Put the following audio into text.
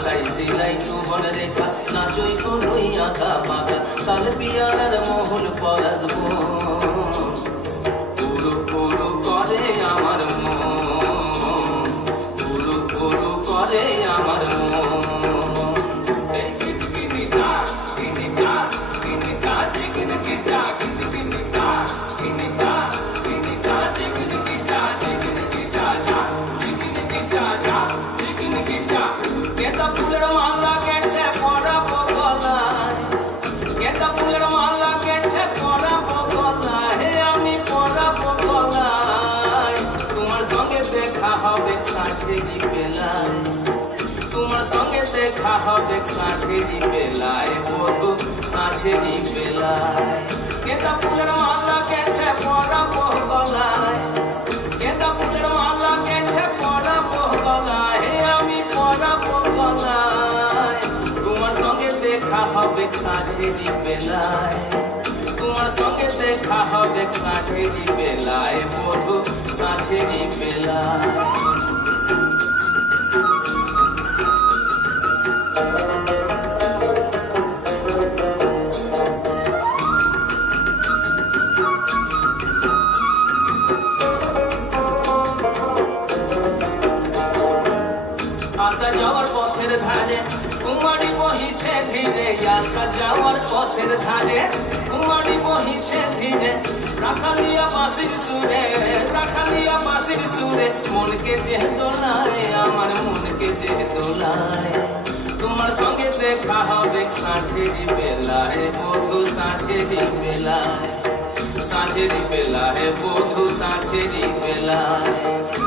ভাষাই সিলাই সুবন রেখা নাচই কই আঁকা বাঁকা সাল পিয়ার মহুল পরাজবো পুরু পুরু করে আমার মন পুরু পুরু করে আমার মন তোমার সঙ্গে দেখা হবে সাঁঝেরি বেলায় বধু সাঁঝেরি বেলায় গেঁদা ফুলের মালা গেঁথে পরাবো গলায় গেঁদা ফুলের মালা গেঁথে পরাবো গলায় আমি পরাবো গলায় তোমার সঙ্গে দেখা হবে সাঁঝেরি বেলায় তোমার সঙ্গে দেখা হবে সাঁঝেরি বেলায় বধু সাঁঝেরি বেলায় আসা যাওয়ার পথের ধারে কুমারী বহিছে ধীরে আসা যাওয়ার পথের ধারে কুমারী বহিছে ধীরে রাখালিয়া বাঁশির সুরে রাখালিয়া বাঁশির সুরে মনকে যে দোলায় আমার মনকে যে দোলায় তোমার সঙ্গে দেখা হবে সাঁঝেরি বেলায় বধু সাঁঝেরি বেলায় সাঁঝেরি বেলায় বধু সাঁঝেরি বেলায়